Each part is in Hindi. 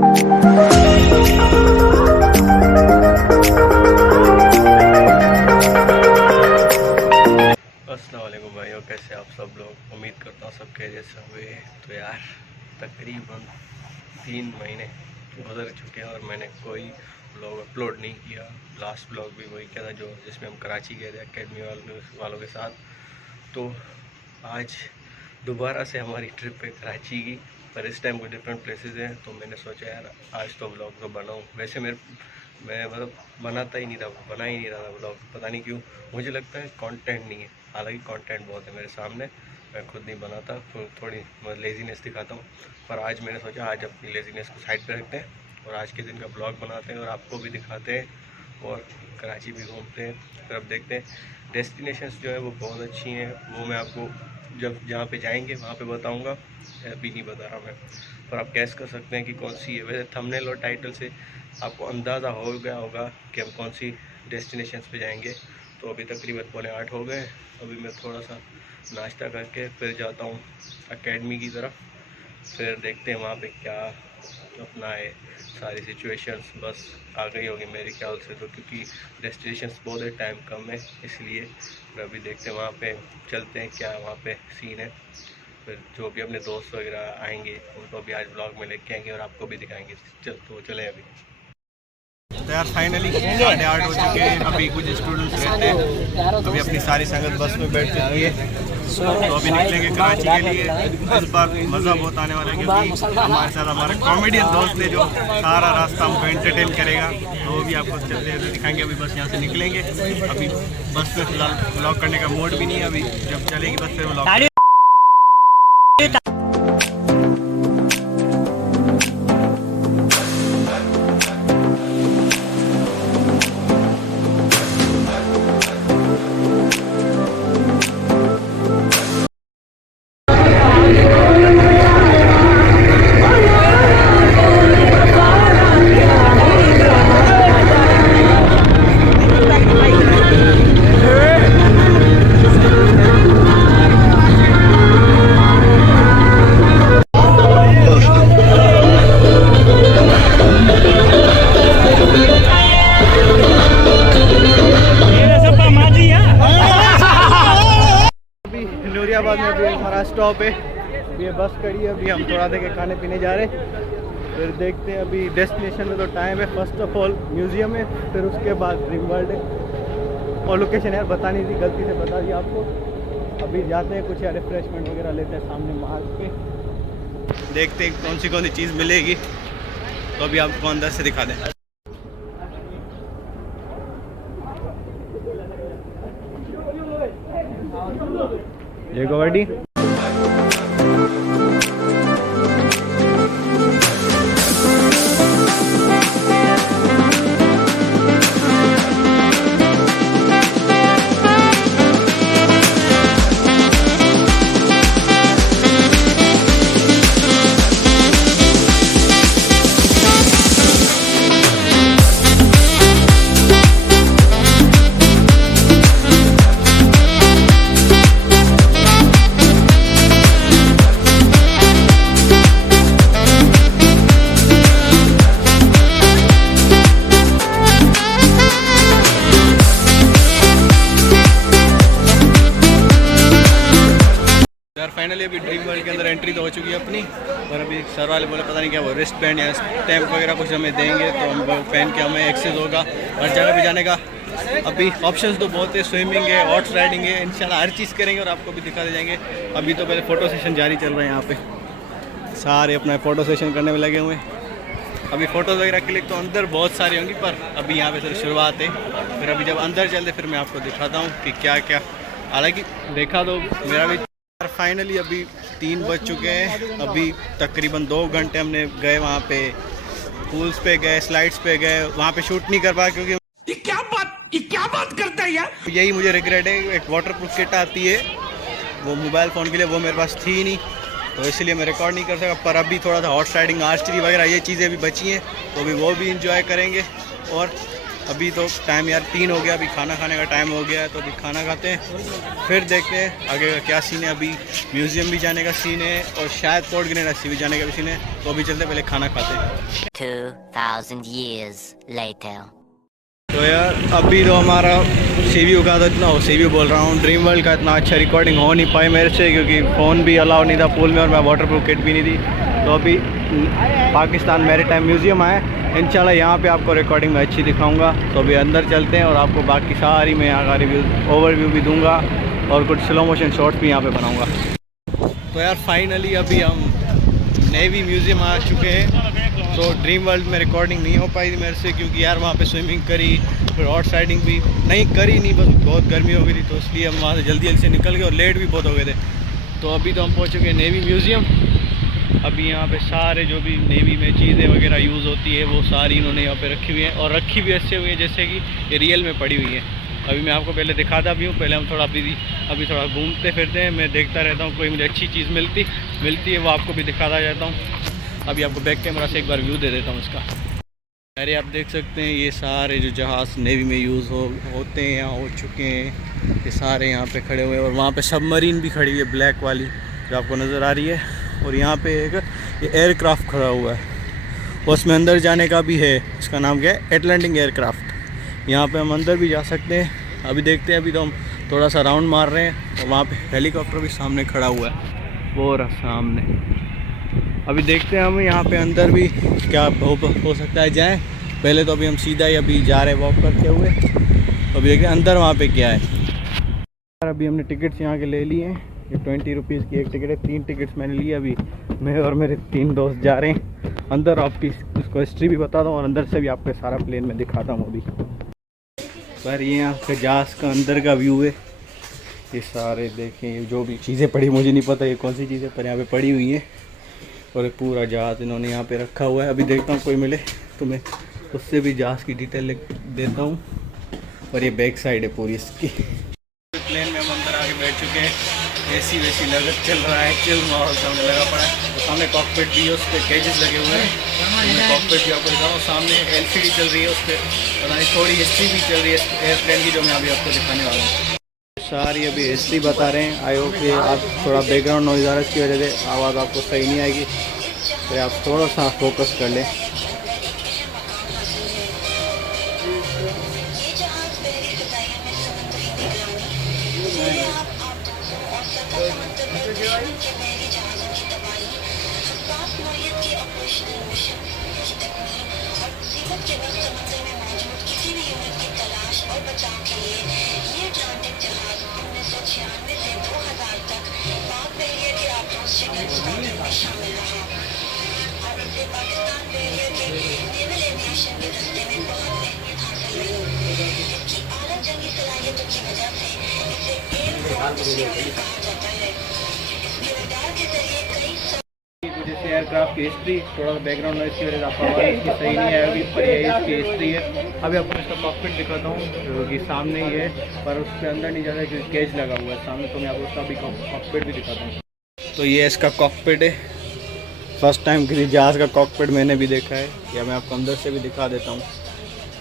अस्सलाम वालेकुम भाइयों, कैसे आप सब लोग। उम्मीद करता हूँ सब जैसे हुए। तो यार तकरीबन 3 महीने गुजर चुके हैं और मैंने कोई ब्लॉग अपलोड नहीं किया। लास्ट ब्लॉग भी वही किया था जो जिसमें हम कराची गए थे अकेडमी वालों के साथ। तो आज दोबारा से हमारी ट्रिप है कराची की, पर इस टाइम कोई डिफरेंट प्लेसेस हैं। तो मैंने सोचा यार आज तो ब्लॉग तो बनाऊँ। वैसे मैं मतलब बना ही नहीं रहा था ब्लॉग, पता नहीं क्यों। मुझे लगता है कंटेंट नहीं है, हालांकि कंटेंट बहुत है मेरे सामने। मैं खुद नहीं बनाता, थोड़ी लेज़ीनेस दिखाता हूँ। पर आज मैंने सोचा आज अपनी लेज़ीनेस को साइड पे रखते हैं और आज के दिन का ब्लॉग बनाते हैं और आपको भी दिखाते हैं और कराची भी घूमते हैं। फिर अब देखते हैं डेस्टिनेशंस जो है वो बहुत अच्छी हैं, वो मैं आपको जब जहाँ पे जाएंगे वहाँ पे बताऊँगा। अभी नहीं बता रहा मैं, पर आप गैस कर सकते हैं कि कौन सी है। वैसे थंबनेल और टाइटल से आपको अंदाज़ा हो गया होगा कि हम कौन सी डेस्टिनेशंस पे जाएंगे। तो अभी तकरीबन 7:45 हो गए। अभी मैं थोड़ा सा नाश्ता करके फिर जाता हूँ एकेडमी की तरफ। फिर देखते हैं वहाँ पे क्या अपना है, सारी सिचुएशंस बस आ गई होगी मेरे ख्याल से। तो क्योंकि डेस्टिनेशंस बहुत है, टाइम कम है, इसलिए फिर अभी देखते हैं वहाँ पे चलते हैं क्या वहाँ पे सीन है। फिर जो भी अपने दोस्त वगैरह आएंगे उनको भी आज ब्लॉग में लेके आएंगे और आपको भी दिखाएंगे। तो चले अभी। तो यार फाइनली 8:30 हो चुके हैं। अभी कुछ स्टूडेंट्स रहते हैं, अभी अपनी सारी संगत बस में बैठ चुकी है। तो अभी निकलेंगे कराची के लिए। इस बार मज़ा बहुत आने वाला है क्योंकि हमारे साथ हमारे कॉमेडियन दोस्त है जो सारा रास्ता हमको एंटरटेन करेगा। तो वो भी आपको चलते हुए दिखाएंगे। अभी बस यहाँ से निकलेंगे। अभी बस में फिलहाल ब्लॉग करने का मूड भी नहीं है। अभी जब चलेगी बस फिर ब्लॉग। नूरियाबाद में अभी हमारा स्टॉप है। अभी ये बस खड़ी है। अभी हम थोड़ा देर के खाने पीने जा रहे हैं। फिर देखते हैं अभी डेस्टिनेशन में तो टाइम है। फर्स्ट ऑफ ऑल म्यूज़ियम है, फिर उसके बाद ड्रीम वर्ल्ड है। और लोकेशन यार बतानी थी, गलती से बता दी आपको। अभी जाते हैं कुछ यार रिफ्रेशमेंट वगैरह लेते हैं सामने मार्ग पे। देखते हैं कौन सी चीज़ मिलेगी। तो अभी आपको अंदर से दिखा दें। जय गोवर्डी। यार फाइनली अभी ड्रीम वर्ल्ड के अंदर एंट्री तो हो चुकी है अपनी। और अभी सर वाले बोले पता नहीं क्या वो रिस्ट बैंड या स्टैम्प वगैरह कुछ हमें देंगे, तो हम पहन के हमें एक्सेस होगा हर जगह भी जाने का। अभी ऑप्शंस तो बहुत है, स्विमिंग है, हॉर्स राइडिंग है, इंशाल्लाह हर चीज़ करेंगे और आपको भी दिखा दे जाएंगे। अभी तो पहले फ़ोटो सेशन जारी चल रहे हैं, यहाँ पे सारे अपना फ़ोटो सेशन करने में लगे हुए हैं। अभी फ़ोटोज़ वगैरह क्लिक तो अंदर बहुत सारी होंगी, पर अभी यहाँ पे सिर्फ शुरुआत है। फिर अभी जब अंदर चलते फिर मैं आपको दिखाता हूँ कि क्या क्या, हालाँकि देखा तो मेरा भी। फाइनली अभी 3 बज चुके हैं। अभी तकरीबन 2 घंटे हमने गए वहाँ पे, पूल्स पे गए, स्लाइड्स पे गए। वहाँ पे शूट नहीं कर पाया क्योंकि ये क्या बात करता है यार। यही मुझे रिग्रेट है। एक वाटरप्रूफ किट आती है वो मोबाइल फ़ोन के लिए, वो मेरे पास थी नहीं, तो इसलिए मैं रिकॉर्ड नहीं कर सका। पर अभी थोड़ा सा हॉर्स राइडिंग, आर्चरी वगैरह ये चीज़ें भी बची हैं, तो अभी वो भी इंजॉय करेंगे। और अभी तो टाइम यार 3 हो गया, अभी खाना खाने का टाइम हो गया है, तो अभी खाना खाते हैं, फिर देखते हैं आगे का क्या सीन है। अभी म्यूज़ियम भी जाने का सीन है और शायद पोर्ट ग्रेनाडा भी जाने का भी सीन है, तो अभी चलते पहले खाना खाते हैं। 2000 years later. तो यार अभी तो हमारा सी व्यू का तो इतना हो, सी व्यू बोल रहा हूँ, ड्रीम वर्ल्ड का इतना अच्छा रिकॉर्डिंग हो नहीं पाई मेरे से, क्योंकि फ़ोन भी अलाउ नहीं था पूल में और मैं वाटर प्रूफ किट भी नहीं थी। तो अभी पाकिस्तान मैरीटाइम म्यूज़ियम आए, इंशाल्लाह यहाँ पे आपको रिकॉर्डिंग में अच्छी दिखाऊंगा। तो अभी अंदर चलते हैं और आपको बाकी सारी मैं यहाँ का रिव्यू ओवरव्यू भी दूंगा और कुछ स्लो मोशन शॉट्स भी यहाँ पे बनाऊंगा। तो यार फाइनली अभी हम नेवी म्यूज़ियम आ चुके हैं। तो ड्रीम वर्ल्ड में रिकॉर्डिंग नहीं हो पाई थी मेरे से, क्योंकि यार वहाँ पे स्विमिंग करी, फिर हॉर्स राइडिंग भी नहीं करी, नहीं बस बहुत गर्मी हो गई थी, तो इसलिए हम वहाँ से जल्दी जल्दी से निकल गए और लेट भी बहुत हो गए थे। तो अभी तो हम पहुँच चुके हैं नेवी म्यूज़ियम। अभी यहाँ पे सारे जो भी नेवी में चीज़ें वगैरह यूज़ होती है वो सारी इन्होंने यहाँ पे रखी हुई हैं, और रखी भी ऐसे हुई है जैसे कि ये रियल में पड़ी हुई है। अभी मैं आपको पहले दिखाता भी हूँ, पहले हम थोड़ा अभी थोड़ा घूमते फिरते हैं, मैं देखता रहता हूँ, कोई मुझे अच्छी चीज़ मिलती है वो आपको भी दिखाता जाता हूँ। अभी आपको बैक कैमरा से एक बार व्यू दे देता हूँ इसका। अरे आप देख सकते हैं ये सारे जो जहाज़ नेवी में यूज़ होते हैं यहाँ हो चुके हैं, ये सारे यहाँ पे खड़े हुए हैं, और वहाँ पे सबमरीन भी खड़ी हुई है ब्लैक वाली जो आपको नज़र आ रही है, और यहाँ पे एक ये एयरक्राफ्ट खड़ा हुआ है, उसमें अंदर जाने का भी है, इसका नाम क्या है, एटलांटिक एयरक्राफ्ट। यहाँ पे हम अंदर भी जा सकते हैं। अभी देखते हैं, अभी तो हम थोड़ा सा राउंड मार रहे हैं, और वहाँ पे हेलीकॉप्टर भी सामने खड़ा हुआ है, वो रहा सामने। अभी देखते हैं हम यहाँ पे अंदर भी क्या हो सकता है जाएं। पहले तो अभी हम सीधा ही अभी जा रहे हैं वॉक करते हुए, अभी देखते हैं अंदर वहाँ पे क्या है। अभी हमने टिकट्स यहाँ के ले लिए हैं, ये 20 रुपीज़ की एक टिकट है, 3 टिकट्स मैंने लिए। अभी मैं और मेरे 3 दोस्त जा रहे हैं अंदर। आपकी उसको हिस्ट्री भी बताता हूँ और अंदर से भी आपको सारा प्लेन में दिखाता हूँ। अभी पर ये यहाँ का जहाज़ का अंदर का व्यू है, ये सारे देखें जो भी चीज़ें पड़ी, मुझे नहीं पता ये कौन सी चीज़ें पर यहाँ पे पड़ी हुई हैं, और एक पूरा जहाज़ इन्होंने यहाँ पे रखा हुआ है। अभी देखता हूँ कोई मिले तो मैं उससे भी जहाज़ की डिटेल देता हूँ। और ये बैक साइड है पूरी इसकी। प्लेन में हम अंदर आके बैठ चुके हैं, एसी वेसी लगा चल रहा है, चिल माहौल सामने लगा पड़ा है। तो सामने कॉकपिट भी है, उस पर केजेस लगे हुए हैं, मैं कॉकपिट भी आपको दिखाऊँ। सामने LCD चल रही है, उस पर पता नहीं थोड़ी हिस्ट्री भी चल रही है एयरप्लेन की, जो मैं अभी आपको दिखाने वाला हूँ। सारी अभी हिस्ट्री बता रहे हैं। आई होप कि आप थोड़ा बैकग्राउंड नॉइज़ आ रहा है, इसकी वजह से आवाज़ आपको सही नहीं आएगी, तो आप थोड़ा सा फोकस कर लें। जैसे एयरक्राफ्ट की हिस्ट्री, थोड़ा सा बैकग्राउंड नॉइज़ की वजह से आपको आवाज़ इसकी सही नहीं आएगी, पर ये इसकी हिस्ट्री है। अभी आपको इसका कॉकपिट दिखाता हूँ, जो कि सामने ही है, पर उसके अंदर नहीं जाता क्योंकि केज लगा हुआ है सामने, तो मैं आपको उसका भी कॉकपिट भी दिखाता हूँ। तो ये इसका कॉकपिट है, फर्स्ट टाइम किसी जहाज़ का कॉकपिट मैंने भी देखा है, या मैं आपको अंदर से भी दिखा देता हूँ।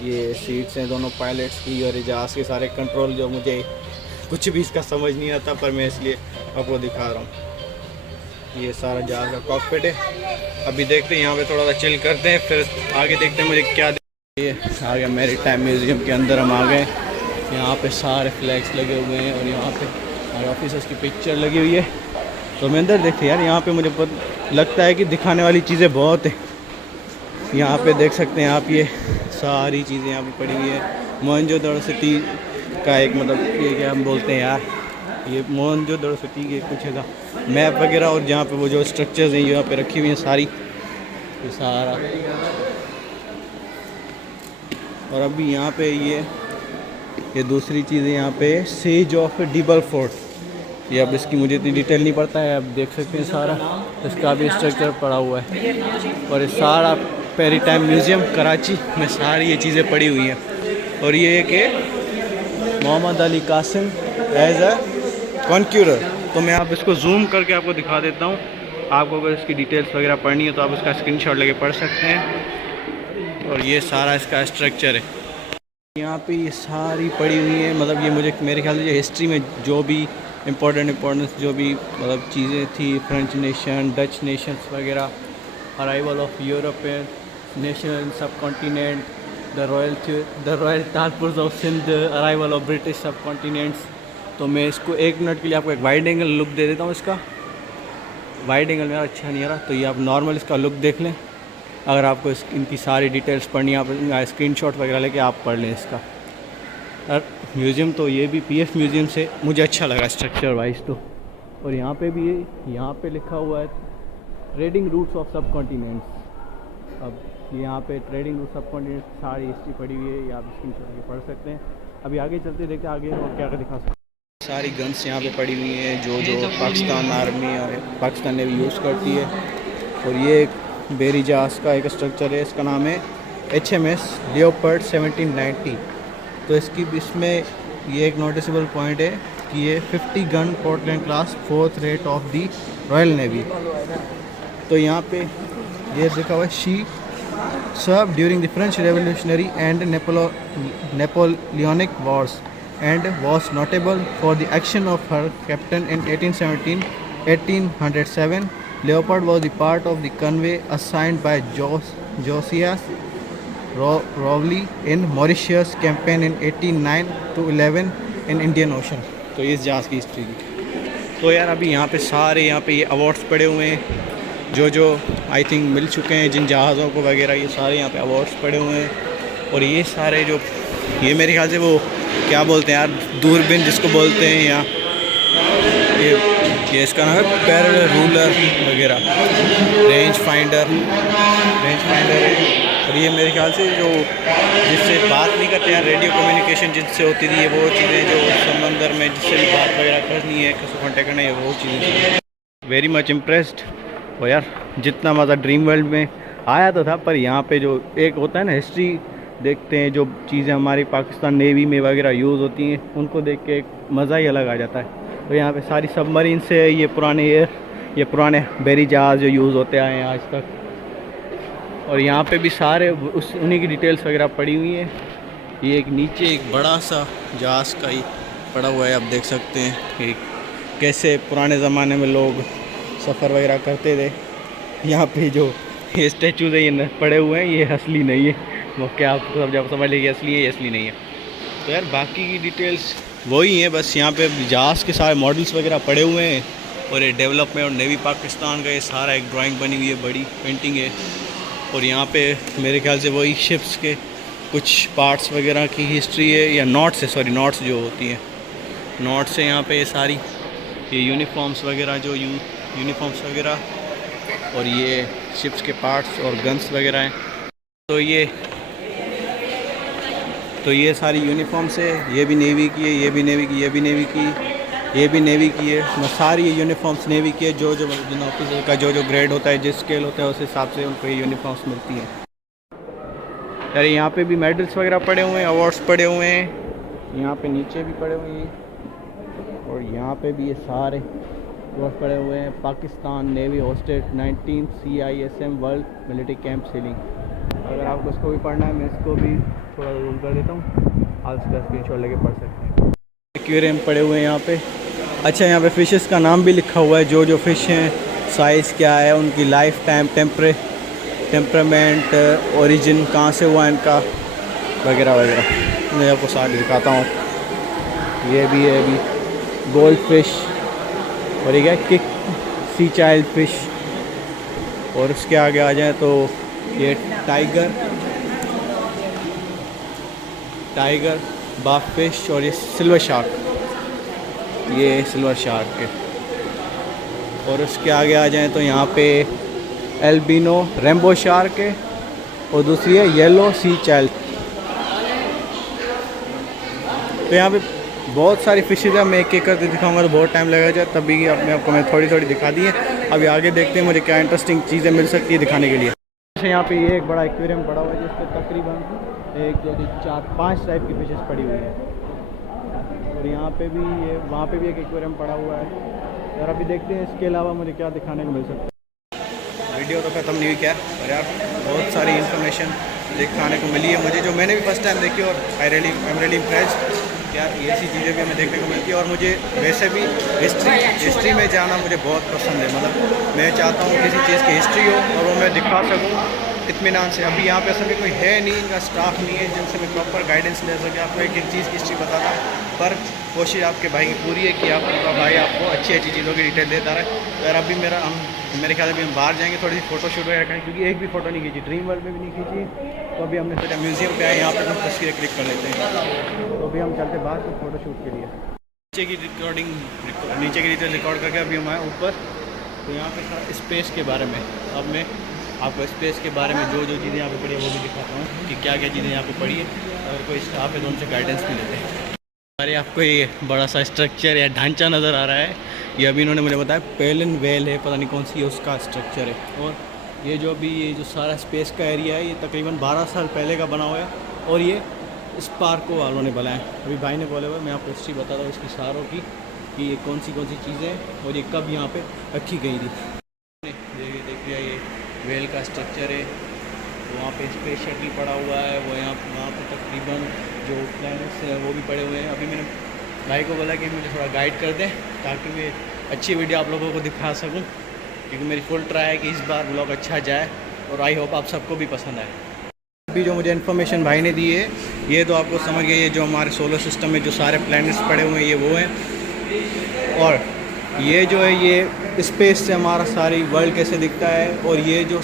ये सीट्स हैं दोनों पायलट्स की, और ये जहाज़ के सारे कंट्रोल, जो मुझे कुछ भी इसका समझ नहीं आता, पर मैं इसलिए आपको दिखा रहा हूँ। ये सारा जहाज़ का कॉकपिट है। अभी देखते हैं यहाँ पे थोड़ा सा चिल करते हैं, फिर आगे देखते हैं मुझे क्या। ये आ गया मैरीटाइम म्यूज़ियम के अंदर हम आ गए। यहाँ पे सारे फ्लैग्स लगे हुए हैं, और यहाँ पे हमारे ऑफिसर्स की पिक्चर लगी हुई है। तो मैं अंदर देखते यार, यहाँ पे मुझे लगता है कि दिखाने वाली चीज़ें बहुत हैं। यहाँ पे देख सकते हैं आप, ये सारी चीज़ें यहाँ पे पड़ी हुई है। मोहनजोदड़ो सिटी का एक मतलब ये क्या हम बोलते हैं यार, ये मोहनजोदड़ो सिटी के कुछ है मैप वगैरह, और जहाँ पे वो जो स्ट्रक्चर्स हैं यहाँ पे रखी हुई हैं सारी, ये सारा। और अभी यहाँ पे ये दूसरी चीज़ें यहाँ पे सेज ऑफ डिबल फोर्ट, ये अब इसकी मुझे इतनी डिटेल नहीं पड़ता है। आप देख सकते हैं सारा इसका भी स्ट्रक्चर पड़ा हुआ है, और ये सारा मैरीटाइम म्यूज़ियम कराची में सारी ये चीज़ें पड़ी हुई हैं। और ये कि Mohammad Ali Qasim as a conqueror, तो मैं आप इसको जूम करके आपको दिखा देता हूँ। आपको अगर इसकी डिटेल्स वगैरह पढ़नी है तो आप इसका स्क्रीनशॉट लेके पढ़ सकते हैं। और ये सारा इसका स्ट्रक्चर है। यहाँ पे ये सारी पड़ी हुई हैं, मतलब ये मुझे मेरे ख्याल से हिस्ट्री में जो भी इम्पोर्टेंट जो भी मतलब चीज़ें थी, फ्रेंच नेशन, डच नेशंस वगैरह, arrival of European nation subcontinent, the royal Tajpur of Sindh, arrival of British subcontinents. तो मैं इसको 1 मिनट के लिए आपको एक वाइड एंगल लुक दे देता हूँ। इसका वाइड एंगल मेरा अच्छा नहीं आ रहा, तो ये आप नॉर्मल इसका लुक देख लें। अगर आपको इनकी सारी डिटेल्स पढ़नी है, आप स्क्रीनशॉट वगैरह लेके आप पढ़ लें इसका। और म्यूज़ियम तो ये भी पीएफ म्यूज़ियम से मुझे अच्छा लगा स्ट्रक्चर वाइज तो। और यहाँ पे भी यहाँ पे लिखा हुआ है ट्रेडिंग रूट्स ऑफ सब कॉन्टिनेंट्स। अब यहाँ पे ट्रेडिंग रूट सब कॉन्टिनेंट्स सारी हिस्ट्री पड़ी हुई है, ये आप स्क्रीनशॉट लेके पढ़ सकते हैं। अभी आगे चलते देखते आगे और क्या क्या दिखा सकते हैं। सारी गन्स यहाँ पे पड़ी हुई हैं जो पाकिस्तान आर्मी और पाकिस्तान नेवी यूज़ करती है। और ये एक बेरी जहाज़ का एक स्ट्रक्चर है, इसका नाम है HMS लियोपर्ड 1790। तो इसमें ये एक नोटिसेबल पॉइंट है कि ये 50 gun Portland class 4th rate of the royal navy. तो यहाँ पे ये लिखा हुआ है she serve during the French revolutionary and Napoleonic wars and was notable for the action of her captain in 1807. Leopard was the part of the convoy assigned by Josias Rowley in Mauritius campaign in 1809 to 11 in Indian Ocean। तो इस जहाज़ की हिस्ट्री थी। तो यार अभी यहाँ पे सारे यहाँ पे ये अवार्ड्स पड़े हुए हैं जो आई थिंक मिल चुके हैं जिन जहाज़ों को वगैरह, ये सारे यहाँ पे अवार्ड्स पड़े हुए हैं। और ये सारे जो ये मेरे ख्याल से वो क्या बोलते हैं यार, दूरबीन जिसको बोलते हैं, या ये इसका नाम है पैरेलल रूलर वगैरह, रेंज फाइंडर है। और ये मेरे ख्याल से जो जिससे बात नहीं करते हैं, रेडियो कम्युनिकेशन जिनसे होती थी, ये वो चीज़ें जो समंदर में जिससे भी बात वगैरह करनी है, किसी कॉन्टेक्ट करना है, वो चीज़ें। Very much impressed. और यार जितना मज़ा ड्रीम वर्ल्ड में आया तो था, पर यहाँ पे जो एक होता है ना हिस्ट्री देखते हैं, जो चीज़ें हमारी पाकिस्तान नेवी में वगैरह यूज़ होती हैं, उनको देख के एक मज़ा ही अलग आ जाता है। तो यहाँ पे सारी सबमरीन से ये पुराने बेरी जहाज़ जो यूज़ होते आए हैं आज तक। और यहाँ पे भी सारे उन्हीं की डिटेल्स वगैरह पड़ी हुई हैं। ये एक नीचे एक बड़ा सा जहाज़ का ही पड़ा हुआ है, आप देख सकते हैं कि कैसे पुराने ज़माने में लोग सफ़र वगैरह करते थे। यहाँ पे जो ये स्टैचूज़ है ये पड़े हुए हैं, ये असली नहीं है, वो क्या आप सब जब समझ लीजिए असली है, ये असली नहीं है। तो यार बाकी की डिटेल्स वही हैं, बस यहाँ पे जहाज़ के सारे मॉडल्स वगैरह पड़े हुए हैं। और ये डेवलपमेंट और नेवी पाकिस्तान का ये सारा एक ड्राइंग बनी हुई है, बड़ी पेंटिंग है। और यहाँ पे मेरे ख्याल से वही शिप्स के कुछ पार्ट्स वगैरह की हिस्ट्री है, या नॉट्स है, सॉरी नॉट्स जो होती हैं, नॉट्स है यहाँ पे ये सारी, ये यूनिफॉर्म्स वगैरह जो यूनिफॉर्म्स वगैरह, और ये शिप्स के पार्ट्स और गन्स वगैरह हैं। तो ये सारी यूनिफॉर्म्स है, ये भी नेवी की है, ये भी नेवी की, ये भी नेवी की, ये भी नेवी की है। सारी ये यूनिफॉर्म्स नेवी की है। जो जिन ऑफिसर का जो ग्रेड होता है, जिस स्केल होता है, उस हिसाब से उनको ये यूनिफॉर्म्स मिलती हैं। यार यहाँ पे भी मेडल्स वगैरह पड़े हुए हैं, अवार्ड्स पड़े हुए हैं, यहाँ पे नीचे भी पड़े हुए हैं। और यहाँ पे भी ये सारे अवार्ड पड़े हुए हैं। Pakistan navy hosted 19th CISM world military camp ceiling. अगर आपको इसको भी पढ़ना है, मैं इसको भी थोड़ा जूम कर देता हूँ, आप इसका स्क्रीनशॉट लेके पढ़ सकते हैं। एक्वेरियम पड़े हुए हैं यहाँ पे। अच्छा, यहाँ पे फ़िशेस का नाम भी लिखा हुआ है, जो फ़िश हैं, साइज़ क्या है, उनकी लाइफ टाइम, टेम्परामेंट, ओरिजिन कहाँ से हुआ इनका, वगैरह वगैरह। मैं आपको साथ दिखाता हूँ। ये भी है अभी गोल्ड फिश, और ये क्या किक सी चाइल्ड फिश। और उसके आगे आ जाए तो ये टाइगर बाफ फिश, और ये सिल्वर शार्क, ये सिल्वर शार्क है। और उसके आगे आ जाएं तो यहाँ पे एल्बिनो रेम्बो शार्क है, और दूसरी है येलो सी चाइल्ड। तो यहाँ पे बहुत सारी फिशेज है, मैं एक एक करके दिखाऊंगा तो बहुत टाइम लगेगा, तभी अपने आपको मैं थोड़ी थोड़ी दिखा दी है। अभी आगे देखते हैं मुझे क्या इंटरेस्टिंग चीज़ें मिल सकती है दिखाने के लिए। यहाँ पे ये एक बड़ा एक्वेरियम पड़ा हुआ है, जिसपे तकरीबन 1 2 3 4 5 टाइप की फिशेस पड़ी हुई है। और यहाँ पे भी ये, वहाँ पे भी एक एक्वेरियम पड़ा हुआ है। और अभी देखते हैं इसके अलावा मुझे क्या दिखाने को मिल सकता है। वीडियो तो ख़त्म नहीं हुई क्या, और यार बहुत सारी इन्फॉर्मेशन दिखाने को मिली है मुझे, जो मैंने भी फर्स्ट टाइम देखी, और आई रियली इम्प्रेस्ड। यार ये ऐसी चीज़ें भी हमें देखने को मिलती है। और मुझे वैसे भी हिस्ट्री में जाना मुझे बहुत पसंद है। मतलब मैं चाहता हूँ किसी चीज़ की हिस्ट्री हो और वो मैं दिखा सकूँ इत्मीनान से। अभी यहाँ पे असल में कोई है नहीं, इनका स्टाफ नहीं है जिनसे मैं प्रॉपर गाइडेंस ले सके, आपको एक एक चीज़ की हिस्ट्री बताना। पर कोशिश आपके भाई की पूरी है कि आपका भाई आपको अच्छी अच्छी चीज़ों की डिटेल देता रहे। तो यार अभी मेरे ख्याल में हम बाहर जाएंगे, थोड़ी सी फ़ोटो शूट वगैरह करें, क्योंकि एक भी फ़ोटो नहीं खींची, ड्रीम वर्ल्ड में भी नहीं खींची। तो अभी हमने सोचा म्यूज़ियम पे आए, यहाँ पर हम तस्वीरें क्लिक कर लेते हैं। तो अभी हम चलते बाहर तो फ़ोटो शूट के लिए। नीचे की डिटेल रिकॉर्ड करके अभी हम आए ऊपर। तो यहाँ पे था स्पेस के बारे में। अब मैं आपको स्पेस के बारे में जो चीज़ें यहाँ पे पड़ी है वो भी दिखाता हूँ कि क्या क्या चीज़ें यहाँ पे पड़ी है। अगर कोई स्टाफ है तो उनसे गाइडेंस भी लेते हैं। अरे आपको ये बड़ा सा स्ट्रक्चर या ढांचा नज़र आ रहा है, ये अभी इन्होंने मुझे बताया पेलन वेल है, पता नहीं कौन सी है, उसका स्ट्रक्चर है। और ये जो अभी ये जो सारा स्पेस का एरिया है, ये तकरीबन 12 साल पहले का बना हुआ है, और ये स्पार्को वालों ने बनाया। अभी भाई ने बोले हुए, मैं आपको हिस्ट्री बता रहा हूँ इसकी सारों की, कि ये कौन सी चीज़ें हैं और ये कब यहाँ पे रखी गई थी। देख लिया ये वेल का स्ट्रक्चर है, वहाँ पे स्पेस शटल पड़ा हुआ है, वो वहाँ पे तकरीबन जो प्लैनेट्स हैं वो भी पड़े हुए हैं। अभी मैंने भाई को बोला कि मुझे थोड़ा गाइड कर दें ताकि मैं अच्छी वीडियो आप लोगों को दिखा सकूं, क्योंकि मेरी फुल ट्राई है कि इस बार ब्लॉग अच्छा जाए, और आई होप आप सबको भी पसंद आए। अभी जो मुझे इन्फॉर्मेशन भाई ने दी है, ये तो आपको समझ गए, ये जो हमारे सोलर सिस्टम में जो सारे प्लैनेट्स पड़े हुए हैं ये वो हैं। और ये जो है ये स्पेस से हमारा सारी वर्ल्ड कैसे दिखता है। और ये जो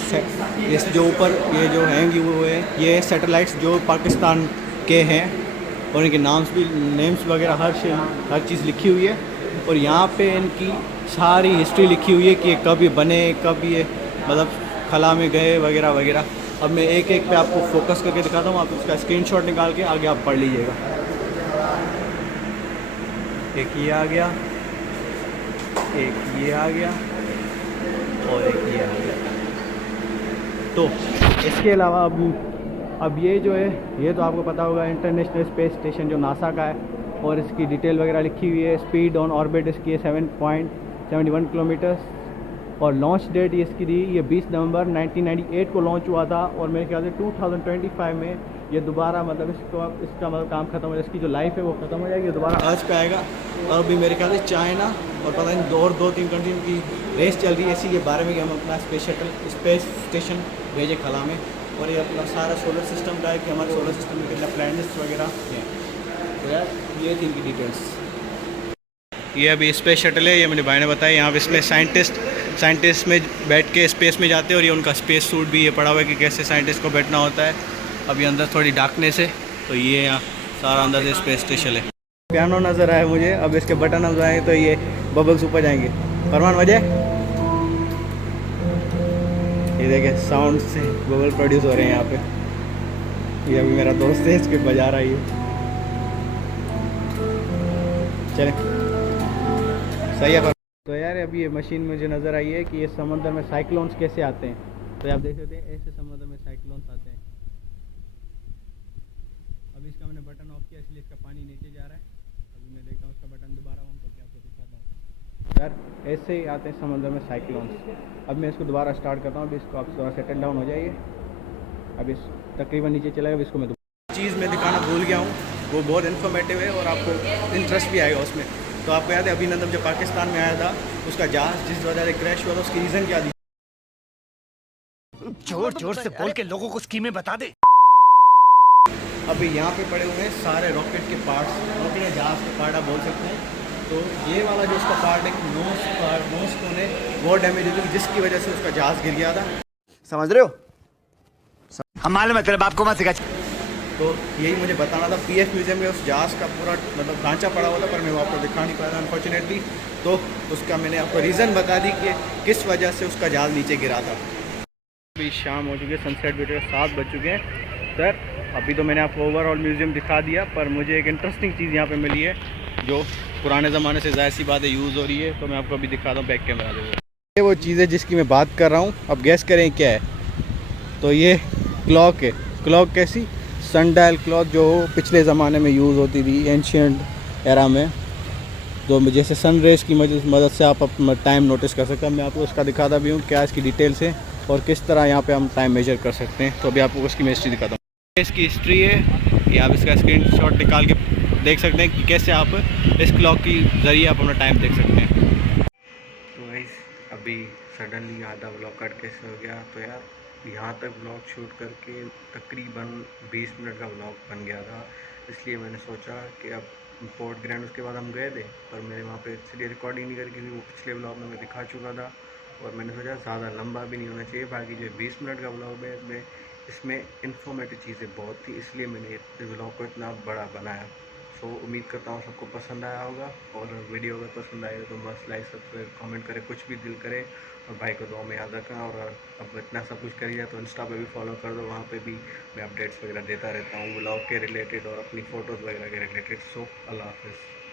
ऊपर ये जो हैंग हुए हैं ये सैटेलाइट्स जो पाकिस्तान के हैं, और इनके नेम्स वगैरह हर चीज़ लिखी हुई है। और यहाँ पे इनकी सारी हिस्ट्री लिखी हुई है कि ये कब ये बने, कब ये मतलब खला में गए वगैरह वगैरह। अब मैं एक एक पे आपको फोकस करके दिखाता हूँ, आप उसका स्क्रीनशॉट निकाल के आगे आप पढ़ लीजिएगा। एक ये आ गया, एक ये आ गया, और एक ये आ गया। तो इसके अलावा अब ये जो है, ये तो आपको पता होगा इंटरनेशनल स्पेस स्टेशन जो नासा का है, और इसकी डिटेल वगैरह लिखी हुई है। स्पीड ऑन ऑर्बिट इसकी है 7.71 किलोमीटर्स, और लॉन्च डेट इसकी दी ये 20 नवंबर 1998 को लॉन्च हुआ था। और मेरे ख्याल से 2025 में ये दोबारा मतलब इसका मतलब काम खत्म हो जाए, इसकी जो लाइफ है वो ख़त्म हो जाएगी, दोबारा अर्थ पे आएगा। और अभी मेरे ख्याल से चाइना और पता नहीं 2-3 कंट्री की रेस चल रही है इसी के बारे में कि हम अपना स्पेस स्टेशन भेजें खला में। और ये अपना सारा सोलर सिस्टम का है कि हमारे सोलर सिस्टम में कितना प्लैनेट्स वगैरह हैं। तो यार ये थी इनकी डिटेल्स। ये अभी स्पेस शटल है, ये मेरे भाई ने बताया। यहाँ पे इसमें साइंटिस्ट में बैठ के स्पेस में जाते हैं, और ये उनका स्पेस सूट भी ये पड़ा हुआ है कि कैसे साइंटिस्ट को बैठना होता है। अभी अंदर थोड़ी डार्कनेस है, तो ये यहाँ सारा अंदर से स्पेस स्टेशन है। पियानो नज़र आया मुझे, अब इसके बटन बजाएँ तो ये बबल्स ऊपर जाएंगे। फरमान बजे, ये देखें साउंड से बबल प्रोड्यूस हो रहे हैं यहाँ पे। ये अभी मेरा दोस्त है, इसके बजा रहा है ये। चले सही है। तो यार अभी ये मशीन मुझे नज़र आई है कि ये समंदर में साइक्लोन्स कैसे आते हैं। तो आप देख सकते हैं ऐसे समंदर में साइक्लोन्स आते हैं। अभी इसका मैंने बटन ऑफ किया, इसलिए इसका पानी नीचे जा रहा है। अभी मैं देखता हूँ उसका बटन दोबारा ऑन करके आपको दिखाता हूँ। यार ऐसे ही आते हैं समंदर में साइक्लोन्स। अब मैं इसको दोबारा स्टार्ट करता हूँ। अभी इसको आप थोड़ा सेटल डाउन हो जाइए। अभी तकरीबन नीचे चलेगा। अभी इसको मैं चीज़ मैं दिखाना भूल गया हूँ, वो बहुत इन्फॉर्मेटिव है और आपको इंटरेस्ट भी आएगा उसमें। तो आपको याद है अभिनंदन जब पाकिस्तान में आया था, उसका जहाज जिस वजह से क्रैश हुआ था, उसकी रीज़न क्या थी? जोर जोर से बोल के लोगों को स्कीमें बता दे। अभी यहाँ पे पड़े हुए हैं सारे रॉकेट के पार्ट्स, रॉकेट या जहाज के पार्ट आप बोल सकते हैं। तो ये वाला जो उसका पार्ट है नोस ने वो डैमेज हुई, जिसकी वजह से उसका जहाज गिर गया था। समझ रहे हो? हम मालूम है तेरे बाप को मत सिखा। तो यही मुझे बताना था। पीएफ म्यूज़ियम में उस जहाज़ का पूरा मतलब ढांचा पड़ा हुआ था, पर मैं वो आपको दिखा नहीं पाया था अनफॉर्चुनेटली। तो उसका मैंने आपको रीज़न बता दी कि किस वजह से उसका जहाज़ नीचे गिरा था। अभी शाम हो चुकी है, सनसेट भी 7 बज चुके हैं। सर अभी तो मैंने आपको ओवरऑल म्यूज़ियम दिखा दिया, पर मुझे एक इंटरेस्टिंग चीज़ यहाँ पे मिली है जो पुराने ज़माने से ज़ाहिर सी बात है यूज़ हो रही है। तो मैं आपको अभी दिखाता हूँ बैक कैमरा से। ये वो चीज़ है जिसकी मैं बात कर रहा हूँ। अब गैस करें क्या है। तो ये क्लॉक है। क्लॉक कैसी? सनडायल क्लॉक, जो पिछले ज़माने में यूज़ होती थी एंशियंट एरा में, जो जैसे सन रेज की मदद से आप अपना टाइम नोटिस कर सकते हैं। मैं आपको उसका दिखाता भी हूँ क्या इसकी डिटेल्स है। और किस तरह यहाँ पे हम टाइम मेजर कर सकते हैं। तो अभी आपको उसकी मैं हिस्ट्री दिखाता हूँ। इसकी हिस्ट्री है ये, आप इसका स्क्रीनशॉट निकाल के देख सकते हैं कि कैसे आप इस क्लॉक की ज़रिए आप अपना टाइम देख सकते हैं। तो गाइस अभी सडनली आधा ब्लॉग कट कैसे हो गया, तो यार यहाँ तक ब्लॉग शूट करके तकरीबन 20 मिनट का ब्लॉग बन गया था। इसलिए मैंने सोचा कि अब पोर्ट ग्रैंड उसके बाद हम गए थे, पर मैंने वहाँ पे इसलिए रिकॉर्डिंग नहीं करी क्योंकि वो पिछले ब्लॉग में मैं दिखा चुका था और मैंने सोचा ज़्यादा लंबा भी नहीं होना चाहिए। बाकी जो 20 मिनट का ब्लॉग है इसमें इन्फॉर्मेटिव चीज़ें बहुत थी, इसलिए मैंने इस ब्लॉग को इतना बड़ा बनाया। सो उम्मीद करता हूँ सबको पसंद आया होगा, और वीडियो अगर पसंद आए तो मस्त लाइक सब्सक्राइब कमेंट करें, कुछ भी दिल करे, और भाई को दुआ में याद रखना। और अब इतना सब कुछ कर दिया तो इंस्टा पे भी फॉलो कर दो, वहाँ पे भी मैं अपडेट्स वगैरह देता रहता हूँ ब्लॉग के रिलेटेड और अपनी फ़ोटोज़ वगैरह के रिलेटेड। सो अल्लाह हाफ़िज़।